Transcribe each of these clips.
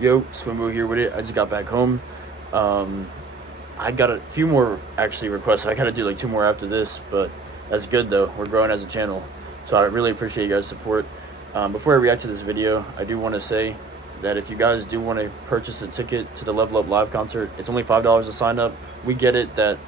Yo, Swimbo here with it. I just got back home. I got a few more actually requests. I gotta do like two more after this, but that's good though. We're growing as a channel, so I really appreciate you guys' support. Before I react to this video, I do want to say that if you guys do want to purchase a ticket to the Level Up live concert, it's only $5 to sign up. We get it that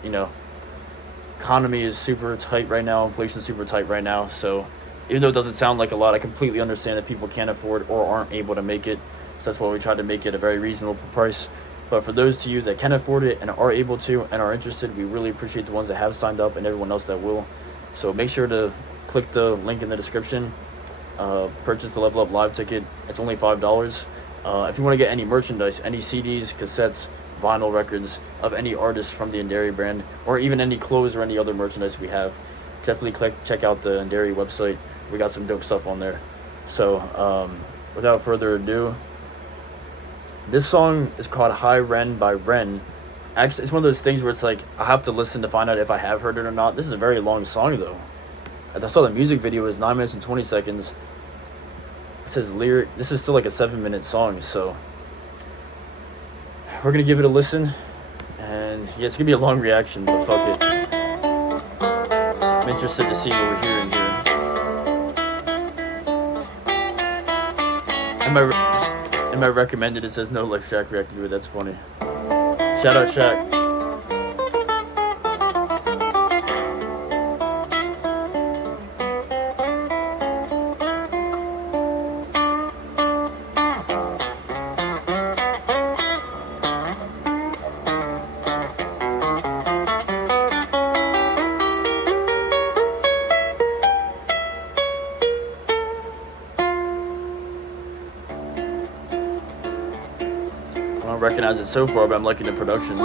economy is super tight right now, inflation's super tight right now. So even though it doesn't sound like a lot, I completely understand that people can't afford or aren't able to make it. So that's why we try to make it a very reasonable price. But for those of you that can afford it and are able to and are interested, we really appreciate the ones that have signed up and everyone else that will. So make sure to click the link in the description. Purchase the Level Up live ticket. It's only $5. If you want to get any merchandise, any CDs, cassettes, vinyl records of any artist from the Anderi brand, or even any clothes or any other merchandise we have, definitely check out the Anderi website. We got some dope stuff on there. So without further ado, this song is called High Ren by Ren. Actually, it's one of those things where it's like I have to listen to find out if I have heard it or not. This is a very long song though. I saw the music video is 9 minutes and 20 seconds. It says lyric. This is still like a 7-minute song, so we're gonna give it a listen. And yeah, it's gonna be a long reaction, but fuck it. I'm interested to see what we're hearing here. In my recommended, it says no life Shaq reacted to it. That's funny. Shout out Shaq. I don't recognize it so far, but I'm liking the production.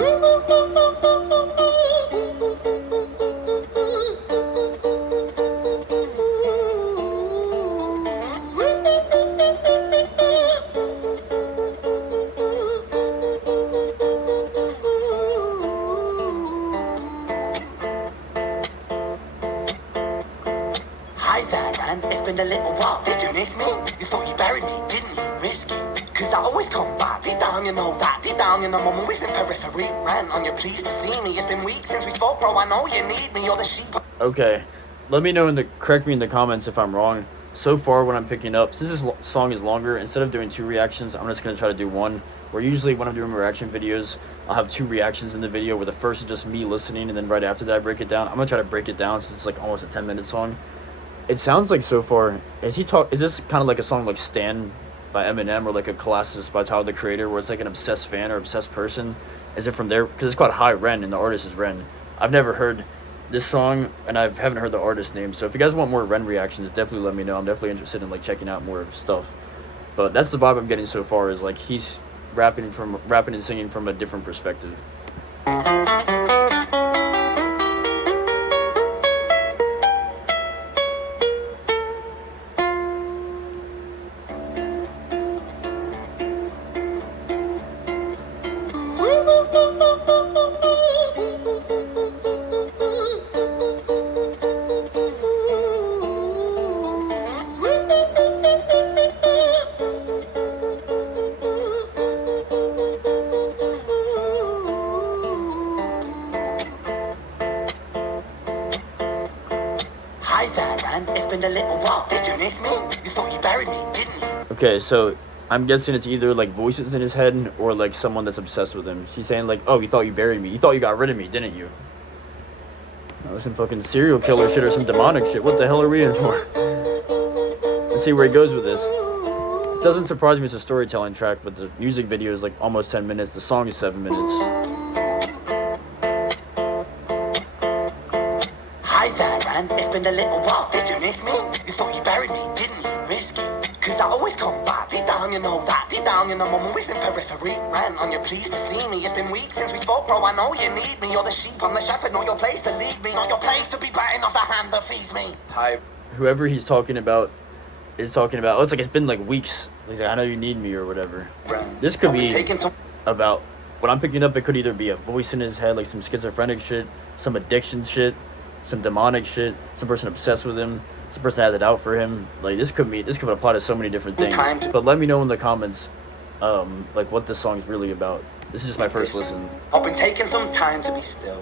Hi there, Ren. It's been a little while. Did you miss me? You thought you buried me, didn't you? Risky. Cause I always come back. Deep down, you know that. Deep down, you know I'm always in periphery. Ren, on your pleased to see me. It's been weeks since we spoke, bro. I know you need me. You're the sheep. Okay. Let me know correct me in the comments if I'm wrong. So far, what I'm picking up, since this song is longer, instead of doing 2 reactions, I'm just going to try to do 1. Where usually when I'm doing reaction videos, I'll have 2 reactions in the video, where the first is just me listening, and then right after that I break it down. I'm going to try to break it down since it's like almost a 10-minute song. It sounds like so far, is this kind of like a song like Stan by Eminem, or like a Colossus by Tyler the Creator, where it's like an obsessed fan or obsessed person? Is it from there? Because it's called High Ren and the artist is Ren. I've never heard this song and I haven't heard the artist name, so if you guys want more Ren reactions, definitely let me know. I'm definitely interested in like checking out more stuff. But that's the vibe I'm getting so far, is like he's rapping and singing from a different perspective. Hi there, Ren. It's been a little while. Did you miss me? You thought you buried me, didn't you? Okay, so I'm guessing it's either like voices in his head or like someone that's obsessed with him. He's saying like, oh, you thought you buried me. You thought you got rid of me, didn't you? That was some fucking serial killer shit or some demonic shit. What the hell are we in for? Let's see where he goes with this. It doesn't surprise me it's a storytelling track, but the music video is like almost 10 minutes. The song is 7 minutes. Hi there, Ren. It's been a little while. Did you miss me? You thought you buried me, didn't you? Risky. Cause I always come back. Deep down, you know that. Deep down, you know I'm always in periphery. Ren, on your pleased to see me. It's been weeks since we spoke, bro. I know you need me. You're the sheep, I'm the shepherd. Not your place to lead me. Not your place to be biting off the hand that feeds me. Hi. Whoever he's talking about is talking about, oh, it's like it's been like weeks. He's like, I know you need me or whatever. Ren, This could be some about what I'm picking up. It could either be a voice in his head, like some schizophrenic shit, some addiction shit, some demonic shit, some person obsessed with him, some person has it out for him. Like this could apply to so many different things. But let me know in the comments like what this song's really about. This is just my first listen. I've been taking some time to be still.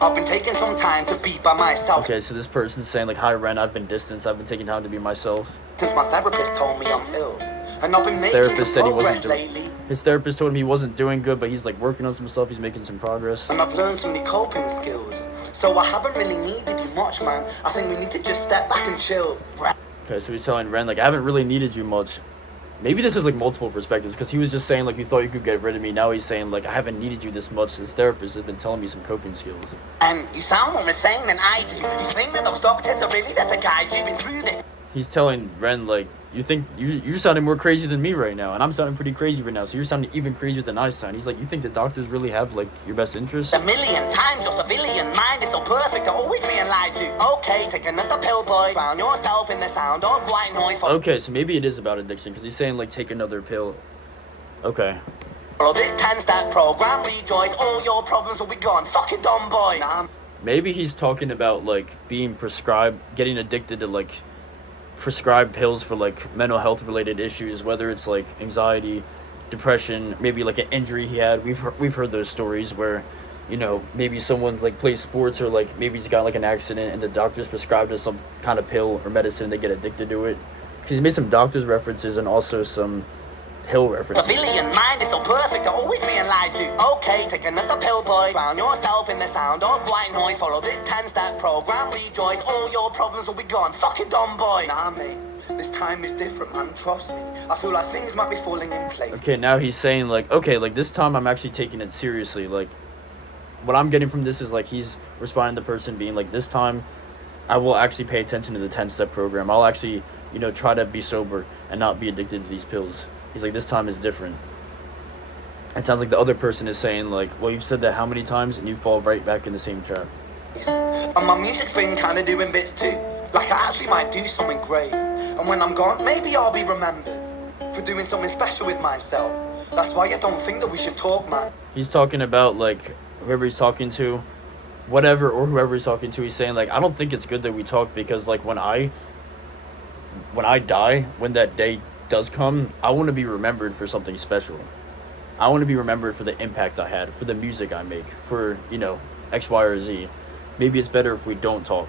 I've been taking some time to be by myself. Okay, so this person's saying like, "Hi Ren, I've been distanced. I've been taking time to be myself." Since my therapist told me I'm ill, and I've been making Therapist said some he progress wasn't lately. His therapist told him he wasn't doing good, but he's like working on some stuff. He's making some progress. And I've learned some new coping skills. So I haven't really needed you much, man. I think we need to just step back and chill. Okay, so he's telling Ren like, "I haven't really needed you much." Maybe this is like multiple perspectives, because he was just saying like, "You thought you could get rid of me." Now he's saying like, "I haven't needed you this much." His therapist has been telling me some coping skills. And you sound more insane than I do. You think that those doctors are really there to guide you? Been through this. He's telling Ren like, "You think you're sounding more crazy than me right now, and I'm sounding pretty crazy right now. So you're sounding even crazier than I sound." He's like, "You think the doctors really have like your best interest?" A million times your civilian mind is so perfect, always being lied to. Okay, take another pill, boy. Drown yourself in the sound of white noise. Okay, so maybe it is about addiction, because he's saying like, take another pill. Okay. Follow this 10-step program, rejoice, all your problems will be gone. Fucking dumb boy. Nah. Maybe he's talking about like being prescribed, getting addicted to like prescribed pills for like mental health related issues, whether it's like anxiety, depression, maybe like an injury he had. We've heard those stories where, you know, maybe someone like plays sports, or like maybe he's got like an accident and the doctor's prescribed us some kind of pill or medicine, they get addicted to it. He's made some doctor's references and also some pill references. Civilian mind is so perfect, always being lied to. Okay, take another pill, boy. Drown yourself in the sound of white noise. Follow this 10-step program, rejoice, all your problems will be gone. Fucking dumb boy. Nah, mate. This time is different, man. Trust me. I feel like things might be falling in place. Okay, now he's saying like, okay, like this time I'm actually taking it seriously. Like, what I'm getting from this is like he's responding to the person being like, this time I will actually pay attention to the 10-step program. I'll actually, you know, try to be sober and not be addicted to these pills. He's like, this time is different. It sounds like the other person is saying like, well, you've said that how many times, and you fall right back in the same trap. And my music's been kind of doing bits too. Like I actually might do something great. And when I'm gone, maybe I'll be remembered for doing something special with myself. That's why I don't think that we should talk, man. He's talking about like whoever he's talking to, whatever, or whoever he's talking to. He's saying like, I don't think it's good that we talk, because like when I die, when that day does come, I want to be remembered for something special. I want to be remembered for the impact I had, for the music I make, for, you know, X, Y, or Z. Maybe it's better if we don't talk,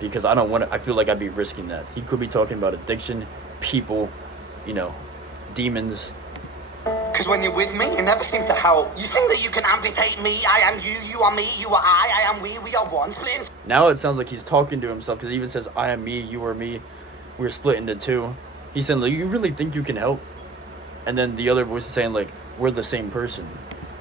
because I don't want to, I feel like I'd be risking that. He could be talking about addiction, people, you know, demons. Because when you're with me, it never seems to help. You think that you can amputate me? I am you, you are me, you are I am we are one, split into... Now it sounds like he's talking to himself, because he even says, I am me, you are me, we're split into two. He's saying, like, you really think you can help? And then the other voice is saying, like, we're the same person.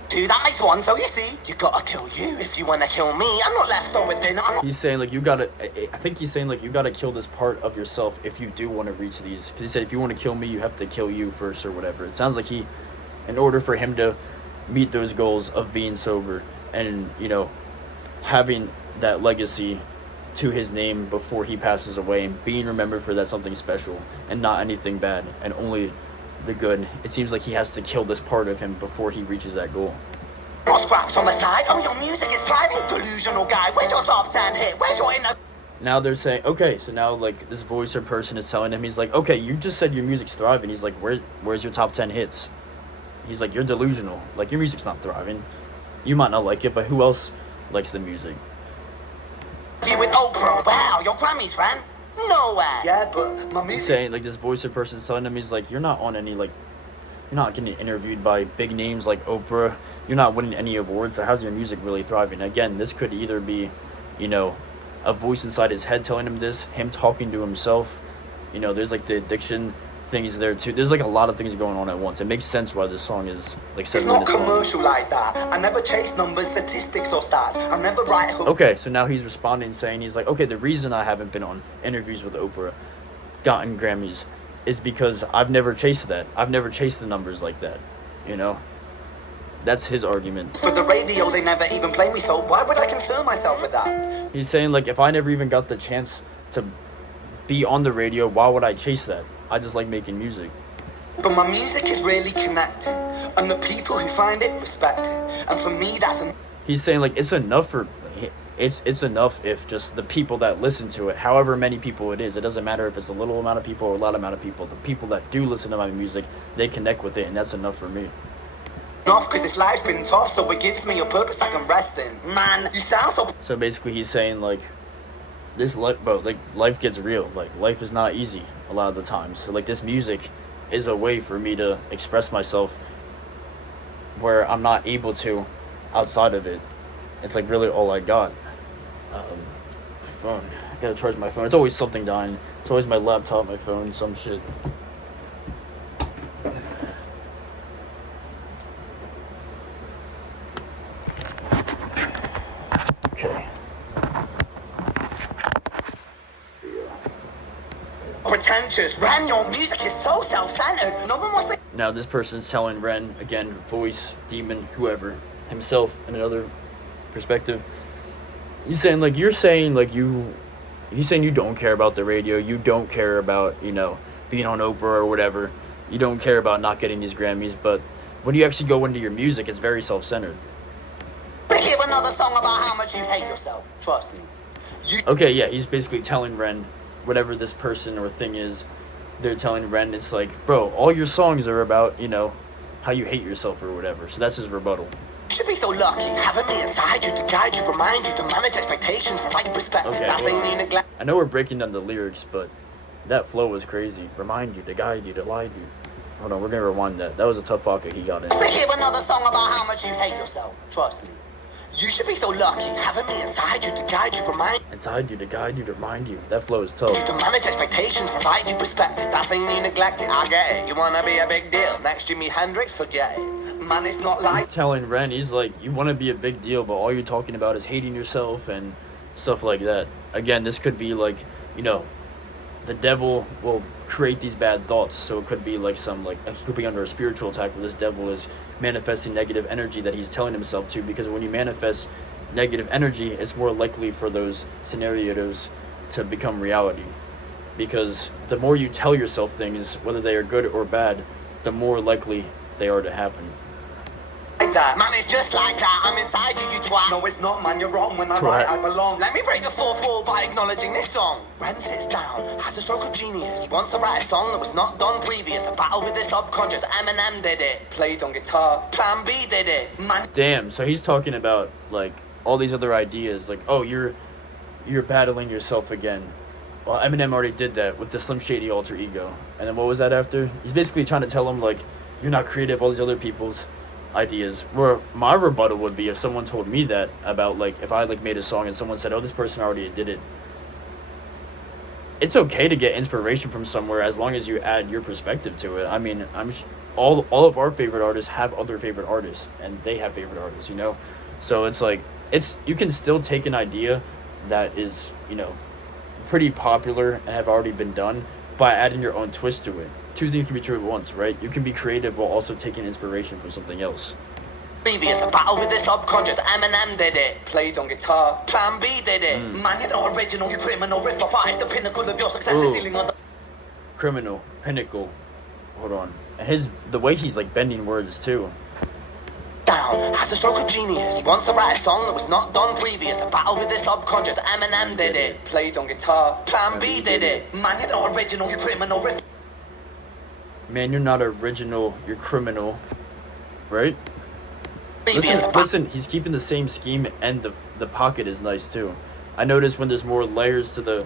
Dude, that makes one, so you see, you gotta kill you if you wanna kill me. I'm not left over dinner. He's saying, like, you gotta, I think he's saying, like, you gotta kill this part of yourself if you do want to reach these. Because he said, if you want to kill me, you have to kill you first, or whatever. It sounds like he, in order for him to meet those goals of being sober and, you know, having that legacy to his name before he passes away, and being remembered for that something special and not anything bad and only the good, it seems like he has to kill this part of him before he reaches that goal. More scraps on the side. Oh, your music is thriving. Delusional guy. Where's your top 10 hit? Where's your inner... Now they're saying, okay, so now like this voice or person is telling him, he's like, okay, you just said your music's thriving. He's like, where's your top 10 hits? He's like, you're delusional. Like, your music's not thriving. You might not like it, but who else likes the music? You with Oprah. Wow, your Grammys, Ren. Nowhere. Yeah, but my music... Saying, like, this voice or person telling him, he's like, you're not on any, like, you're not getting interviewed by big names like Oprah. You're not winning any awards. So how's your music really thriving? Again, this could either be, you know, a voice inside his head telling him this, him talking to himself. You know, there's, like, the addiction things there, too. There's, like, a lot of things going on at once. It makes sense why this song is, like, 7 It's not minutes long. commercial like that. I never chase numbers, statistics, or stats. I never write hooks. Okay, so now he's responding, saying, he's like, okay, the reason I haven't been on interviews with Oprah, gotten Grammys, is because I've never chased that. I've never chased the numbers like that, you know? That's his argument. For the radio, they never even play me, so why would I concern myself with that? He's saying, like, if I never even got the chance to be on the radio, why would I chase that? I just like making music. But my music is really connected, and the people who find it respect it. And for me, that's... He's saying, like, it's enough for it's enough if just the people that listen to it, however many people it is, it doesn't matter if it's a little amount of people or a lot amount of people, the people that do listen to my music, they connect with it, and that's enough for me. Off, cause this life's been tough, so it gives me a purpose I can rest in. Man, you sound so. So basically he's saying like this life, but like life gets real, like life is not easy a lot of the times, so like this music is a way for me to express myself where I'm not able to outside of it. It's like really all I got. My phone, I gotta charge my phone, it's always something dying, it's always my laptop, my phone, some shit. Okay. Pretentious. Ren, your music is so self-centered. No one wants to. Now this person's telling Ren, again, voice, demon, whoever, himself in another perspective. He's saying like he's saying you don't care about the radio, you don't care about, you know, being on Oprah or whatever. You don't care about not getting these Grammys, but when you actually go into your music, it's very self-centered. To hear another song about how much you hate yourself. Trust me. Okay, yeah, he's basically telling Ren, whatever this person or thing is, they're telling Ren, it's like, bro, all your songs are about, you know, how you hate yourself or whatever. So that's his rebuttal. You should be so lucky having me inside you to guide you, remind you to manage expectations, provide perspective. Okay, That thing you neglect. I know we're breaking down the lyrics, but that flow was crazy. Remind you, to guide you, to lie to you. Hold on, we're gonna rewind that. That was a tough pocket he got in. To hear another song about how much you hate yourself. Trust me. You should be so lucky having me inside you to guide you, remind Inside you, to guide you, to remind you. That flow is tough. you to manage expectations, provide you perspective. That thing you neglected, I get it. You wanna be a big deal? Next Jimi Hendrix, forget it. Man, it's not like. He's telling Ren, he's like, you want to be a big deal, but all you're talking about is hating yourself and stuff like that. Again, this could be like, you know, the devil will create these bad thoughts, so it could be like some, like, he could be under a spiritual attack where this devil is manifesting negative energy that he's telling himself to, because when you manifest negative energy, it's more likely for those scenarios to become reality, because the more you tell yourself things, whether they are good or bad, the more likely they are to happen. Like that. Man, it's just like that. I'm inside you, you twat. No, it's not, man. You're wrong. When I write, I belong. Let me break the fourth wall by acknowledging this song. Ren sits down, has a stroke of genius. He wants to write a song that was not done previous. A battle with his subconscious. Eminem did it. Played on guitar. Plan B did it. Man. Damn, so he's talking about like all these other ideas, like, oh, you're battling yourself again. Well, Eminem already did that with the Slim Shady alter ego. And then what was that after? He's basically trying to tell him like, you're not creative, all these other people's ideas. Where my rebuttal would be if someone told me that about, like, if I like made a song and someone said, oh, this person already did it. It's okay to get inspiration from somewhere as long as you add your perspective to it. I mean, all of our favorite artists have other favorite artists, and they have favorite artists, you know? So it's like, you can still take an idea that is, you know, pretty popular and have already been done by adding your own twist to it. Two things can be true at once, right? You can be creative while also taking inspiration from something else. Previous, a battle with the subconscious. Eminem did it. Played on guitar. Plan B did it. Man, you're not original. You criminal. Rip off artist. The pinnacle of your success is ceiling on the. Criminal, pinnacle. Hold on. And the way he's like bending words too. Down, has a stroke of genius. He wants to write a song that was not done previous. A battle with the subconscious. Eminem did it. Played on guitar. Plan B did it. Man, you're not original. You criminal. Rip. Man, you're not original, you're criminal, right? Listen, he's keeping the same scheme, and the pocket is nice too. I notice when there's more layers to the,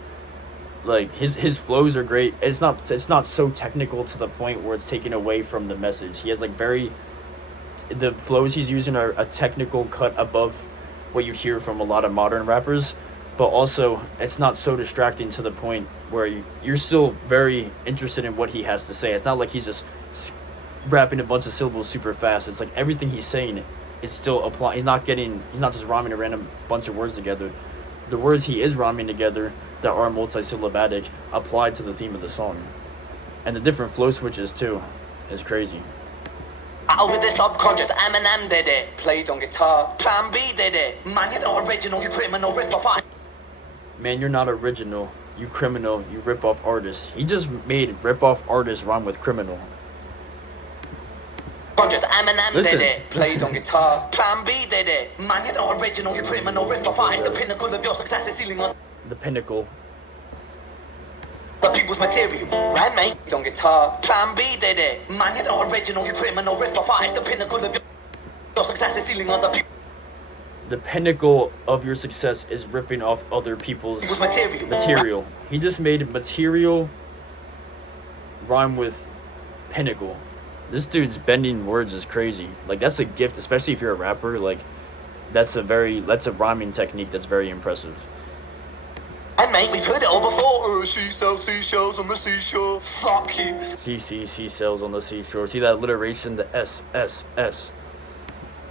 like, his flows are great. It's not so technical to the point where it's taken away from the message. He has like the flows he's using are a technical cut above what you hear from a lot of modern rappers, but also it's not so distracting to the point where you're still very interested in what he has to say. It's not like he's just rapping a bunch of syllables super fast. It's like everything he's saying is still applying. He's not just rhyming a random bunch of words together. The words he is rhyming together that are multisyllabic apply to the theme of the song. And the different flow switches too is crazy. Battle with the subconscious, Eminem did it. Played on guitar. Plan B did it. Man, you're not original, you criminal, rip off. Man, you're not original, you criminal, you rip off artists. He just made rip off artists rhyme with criminal. Subconscious, Eminem Listen. did it. Played on guitar. Plan B did it. Man, you're not original, you're criminal. Rip off eyes, the pinnacle of your success is stealing on The pinnacle. the people's material. Ren mate on guitar. Plan B did it. Man, you're not original, you're criminal. Rip off eyes, the pinnacle of your success is stealing on the people's The pinnacle of your success is ripping off other people's material. He just made material rhyme with pinnacle. This dude's bending words is crazy. Like, that's a gift, especially if you're a rapper. Like, that's a rhyming technique that's very impressive. And mate, we've heard it all before. She sells seashells on the seashore. Fuck you. She sells on the seashore. See that alliteration? The S.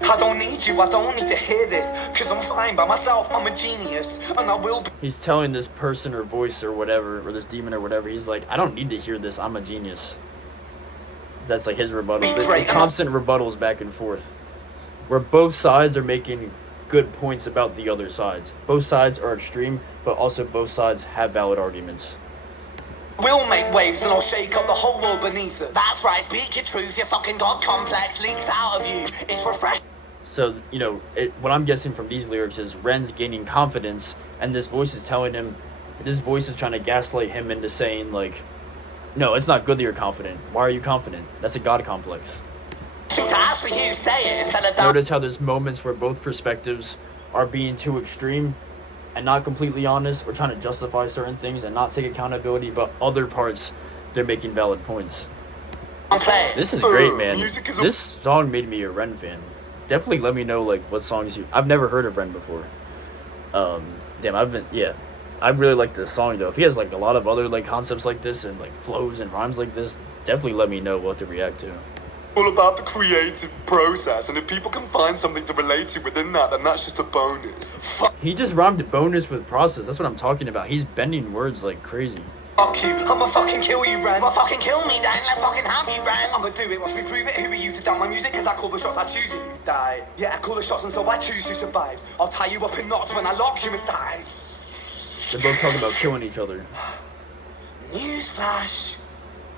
I don't need you, I don't need to hear this. Cause I'm fine by myself, I'm a genius. And I will be. He's telling this person or voice or whatever, or this demon or whatever, he's like, I don't need to hear this, I'm a genius. That's like his rebuttal. The constant rebuttals back and forth. Where both sides are making good points about the other sides. Both sides are extreme, but also both sides have valid arguments. We'll make waves and I'll shake up the whole world beneath it. That's right, speak your truth, your fucking god complex leaks out of you. It's refreshing. So, you know, what I'm guessing from these lyrics is Ren's gaining confidence, and this voice is telling him, this voice is trying to gaslight him into saying, like, no, it's not good that you're confident. Why are you confident? That's a god complex. To ask for you, say it instead of that. Notice how there's moments where both perspectives are being too extreme and not completely honest. We're trying to justify certain things and not take accountability, but other parts, they're making valid points. This is great, man. This song made me a Ren fan. Definitely let me know, like, what songs I've never heard of Ren before. I really like this song, though. If he has, like, a lot of other, like, concepts like this and, like, flows and rhymes like this, definitely let me know what to react to. All about the creative process, and if people can find something to relate to within that, then that's just a bonus. He just rhymed bonus with process. That's what I'm talking about. He's bending words like crazy. Fuck you, I'ma fucking kill you, Ren. I'ma fucking kill me, then let's fucking have you, Ren. I'ma do it, watch me prove it. Who are you to down my music? Cause I call the shots, I choose if you die. Yeah, I call the shots, and so I choose who survives. I'll tie you up in knots when I lock you inside. They're both talking about killing each other. Newsflash.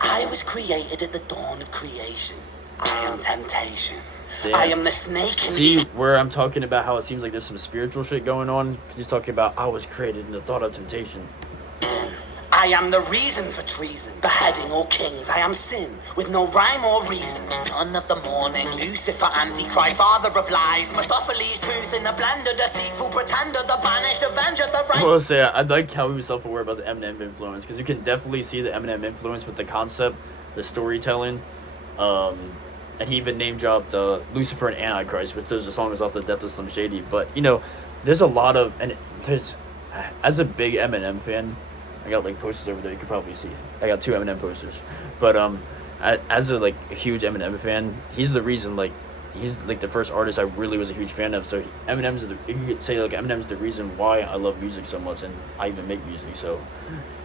I was created at the dawn of creation. I am temptation. Damn. I am the snake in See where I'm talking about how it seems like there's some spiritual shit going on? Because he's talking about, I was created in the thought of temptation. I am the reason for treason, beheading all kings. I am sin, with no rhyme or reason. Son of the morning, Lucifer, Antichrist, father of lies. Mephistopheles, truth in the blender, deceitful pretender, the banished avenger, the right. I will say, I like how he was self-aware about the Eminem influence, because you can definitely see the Eminem influence with the concept, the storytelling, and he even name-dropped Lucifer and Antichrist, which those are songs off the Death of Slim Shady. But, you know, there's a lot of, and there's, as a big Eminem fan, I got like posters over there, you could probably see. I got 2 Eminem posters. But as a like a huge Eminem fan, he's the reason, like, he's like the first artist I really was a huge fan of. So you could say like Eminem's the reason why I love music so much and I even make music. So,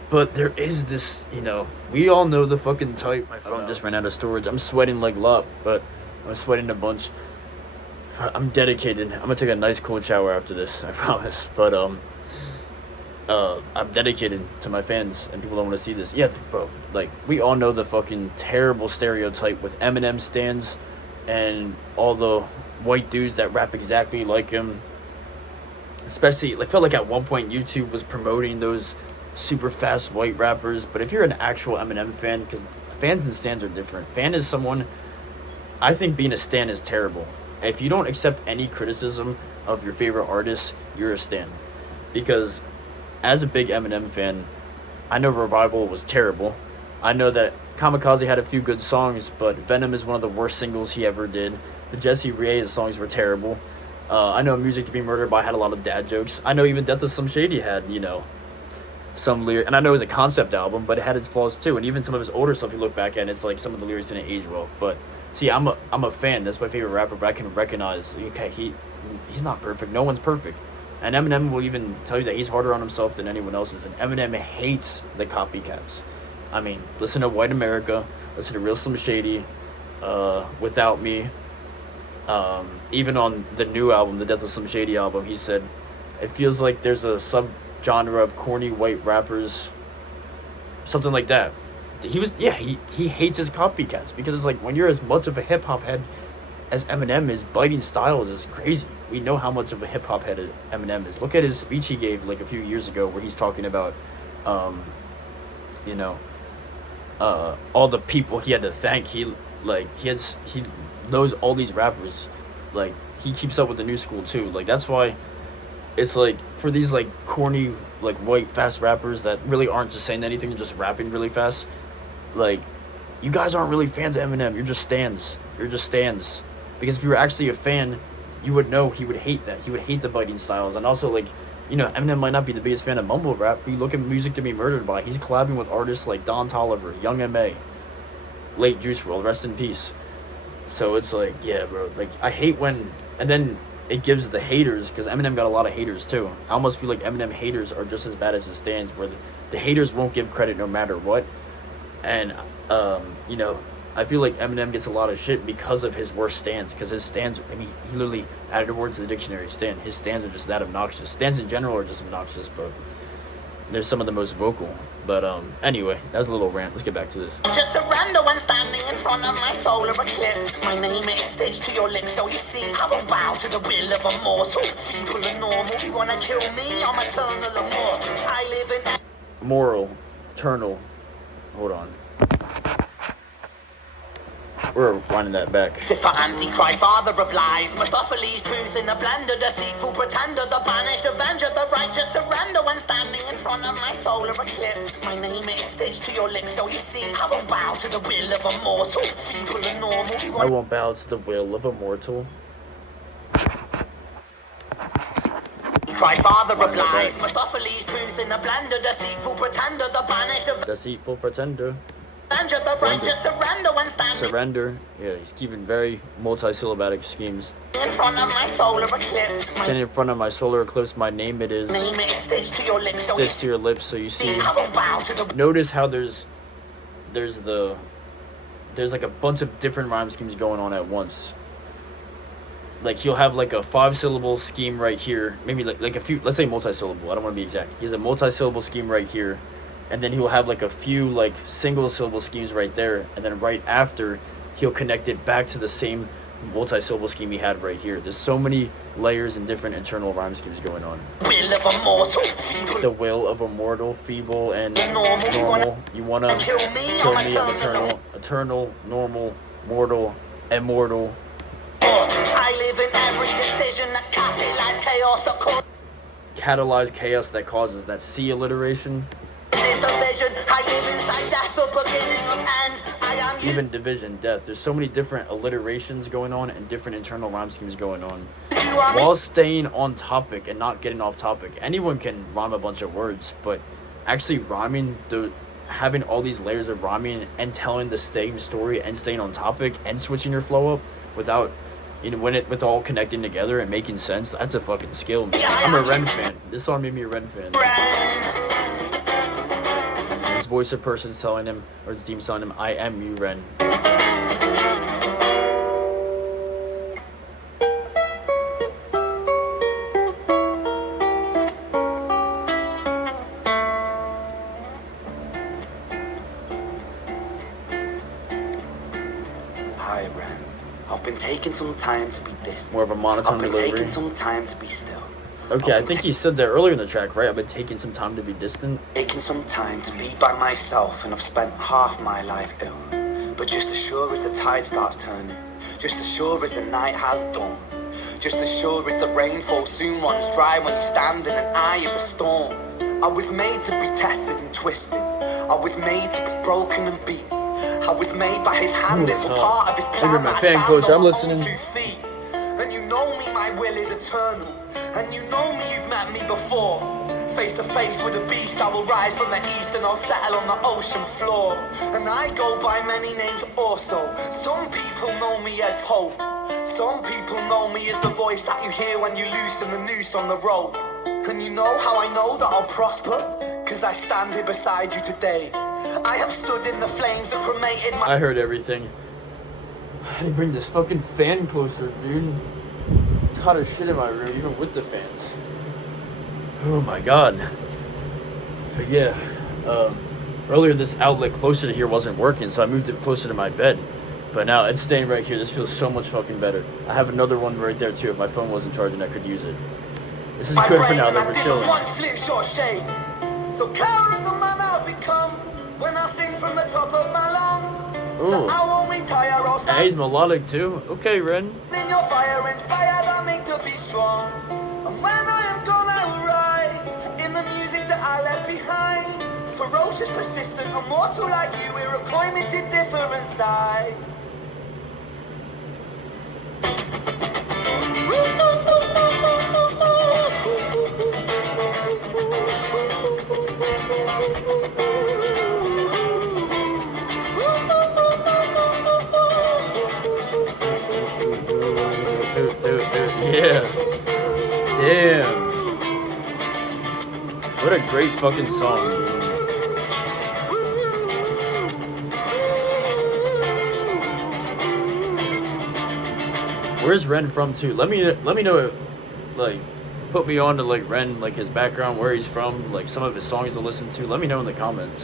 but there is this, you know, we all know the fucking type. My phone just ran out of storage. I'm sweating like Lot, but I'm sweating a bunch. I'm dedicated. I'm gonna take a nice cold shower after this, I promise. But I'm dedicated to my fans, and people don't want to see this. Yeah, bro, like, we all know the fucking terrible stereotype with Eminem stans and all the white dudes that rap exactly like him. Especially, I felt like at one point YouTube was promoting those super fast white rappers, but if you're an actual Eminem fan, because fans and stans are different. Fan is someone, I think being a stan is terrible. If you don't accept any criticism of your favorite artist, you're a stan. Because as a big Eminem fan, I know Revival was terrible. I know that Kamikaze had a few good songs, but Venom is one of the worst singles he ever did. The Jesse Reyes songs were terrible. I know Music to Be Murdered By had a lot of dad jokes. I know even Death of Some Shady had, you know, some lyrics. And I know it was a concept album, but it had its flaws too. And even some of his older stuff you look back at, it's like some of the lyrics didn't age well. But see, I'm a fan. That's my favorite rapper, but I can recognize, okay, he's not perfect. No one's perfect. And Eminem will even tell you that he's harder on himself than anyone else is. And Eminem hates the copycats. I mean, listen to White America, listen to Real Slim Shady, Without Me. Even on the new album, the Death of Slim Shady album, he said, it feels like there's a subgenre of corny white rappers, something like that. He hates his copycats, because it's like, when you're as much of a hip-hop head as Eminem is. Biting styles is crazy. We know how much of a hip hop head Eminem is. Look at his speech he gave like a few years ago, where he's talking about, you know, all the people he had to thank. He knows all these rappers. Like, he keeps up with the new school too. Like, that's why it's like, for these like corny, like white fast rappers that really aren't just saying anything and just rapping really fast, like, you guys aren't really fans of Eminem. You're just stands. You're just stands. Because if you were actually a fan, you would know he would hate that. He would hate the biting styles. And also, like, you know, Eminem might not be the biggest fan of mumble rap, but you look at Music to Be Murdered By, he's collabing with artists like Don Toliver, Young M.A., late Juice WRLD, rest in peace. So it's like, yeah, bro. Like, I hate when... And then it gives the haters, because Eminem got a lot of haters too. I almost feel like Eminem haters are just as bad as the stands, where the haters won't give credit no matter what. And, you know, I feel like Eminem gets a lot of shit because of his worst stands. Because his stands, I mean, he literally added a word to the dictionary, stand. His stands are just that obnoxious. Stands in general are just obnoxious, but they're some of the most vocal. But anyway, that was a little rant. Let's get back to this. Just surrender when standing in front of my solar eclipse. My name is stitched to your lips, so you see I won't bow to the will of a mortal. Feeble and normal, you wanna kill me? I'm eternal immortal. I live in moral, eternal. Hold on. We're winding that back. Lucifer, Antichrist, father of lies, Mephistopheles, truth in the blender, deceitful pretender, the banished avenger, the righteous surrender when standing in front of my solar eclipse. My name is stitched to your lips, so you see I won't bow to the will of a mortal. Feeble and normal, I won't bow to the will of a mortal. Cry father of lies, Mephistopheles, truth in the blender, deceitful pretender, the banished avenger, Deceitful pretender. the righteous surrender when standing Surrender. Yeah, he's keeping very multi-syllabic schemes. in front of my solar eclipse. Standing in front of my solar eclipse, my name it is. Name is stitched to your lips, so you Stitched to your lips, so you see. I won't bow to the Notice how there's like a bunch of different rhyme schemes going on at once. Like, he'll have like a 5-syllable scheme right here, maybe like a few, let's say multi-syllable, I don't want to be exact. He has a multi-syllable scheme right here, and then he'll have like a few like single-syllable schemes right there, and then right after he'll connect it back to the same multi-syllable scheme he had right here. There's so many layers and different internal rhyme schemes going on. will of a mortal, feeble The will of a mortal, feeble, and normal. normal. You wanna Kill me, kill I'm me, I'm eternal, normal, mortal, immortal. I live in every decision that catalyze chaos, that Catalyze chaos that causes that C alliteration. causes division. I live inside death, the beginning of ends. I am you. Even division, death. There's so many different alliterations going on and different internal rhyme schemes going on. You are me. While staying on topic and not getting off topic. Anyone can rhyme a bunch of words, but actually rhyming, having all these layers of rhyming and telling the same story and staying on topic and switching your flow up without, you know, with all connecting together and making sense, that's a fucking skill, man. I'm a Ren fan. This song made me a Ren fan. His voice of person's telling him, or his team's telling him, I am you, Ren. Hi, Ren. I've been taking some time to be distant. More of a monotone I've been delivery. taking some time to be still. Okay, I think he said that earlier in the track, right? I've been taking some time to be distant. Taking some time to be by myself, and I've spent half my life ill. But just as sure as the tide starts turning, just as sure as the night has dawned, just as sure as the rainfall soon runs dry when you stand in an eye of a storm. I was made to be tested and twisted. I was made to be broken and beat. I was made by his hand, it's all part of his plan. my I fan stand closer, on I'm my listening. own 2 feet. And you know me, my will is eternal. And you know me, you've met me before. Face to face with a beast, I will rise from the east and I'll settle on the ocean floor. And I go by many names also. Some people know me as hope. Some people know me as the voice that you hear when you loosen the noose on the rope. And you know how I know that I'll prosper? Cause I stand here beside you today. I have stood in the flames that cremated my... I heard everything. How do you bring this fucking fan closer, dude? It's hot as shit in my room, even with the fans. Oh my god. But yeah, earlier this outlet closer to here wasn't working, so I moved it closer to my bed. But now it's staying right here. This feels so much fucking better. I have another one right there too. If my phone wasn't charging, I could use it. This is good for now that we're chilling. So coward the man I've become when I sing from the top of my lungs. That I won't retire or stop. He's melodic too. Okay, Ren. In your fire, inspire that make to be strong. And when I am gone, I will rise in the music that I left behind. Ferocious, persistent, immortal like you, irreplaceable to different side. Yeah. Damn. What a great fucking song. Where's Ren from too? Let me know, like, put me on to like Ren, like his background, where he's from, like some of his songs to listen to. Let me know in the comments.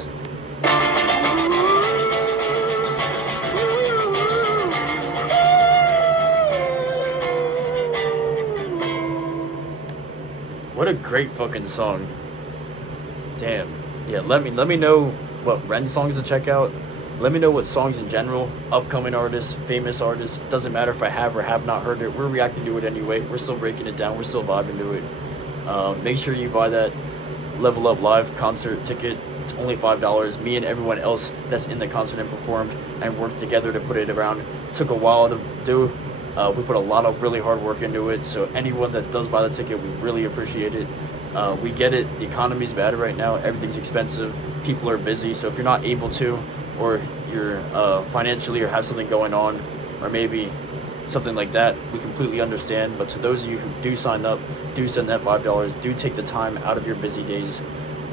What a great fucking song. Damn. Yeah, let me know what Ren songs to check out. Let me know what songs in general, upcoming artists, famous artists. Doesn't matter if I have or have not heard it. We're reacting to it anyway. We're still breaking it down. We're still vibing to it. Make sure you buy that Level Up Live concert ticket. It's only $5. Me and everyone else that's in the concert and performed and worked together to put it around. It took a while to do. We put a lot of really hard work into it. So anyone that does buy the ticket, we really appreciate it. We get it. The economy's bad right now. Everything's expensive. People are busy. So if you're not able to, or you're financially or have something going on, or maybe something like that, we completely understand. But to those of you who do sign up, do send that $5, do take the time out of your busy days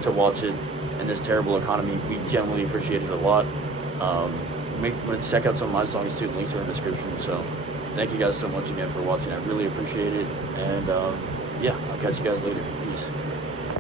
to watch it in this terrible economy. We genuinely appreciate it a lot. Check out some of my songs too, the links are in the description. So thank you guys so much again for watching. I really appreciate it. And yeah, I'll catch you guys later. Peace.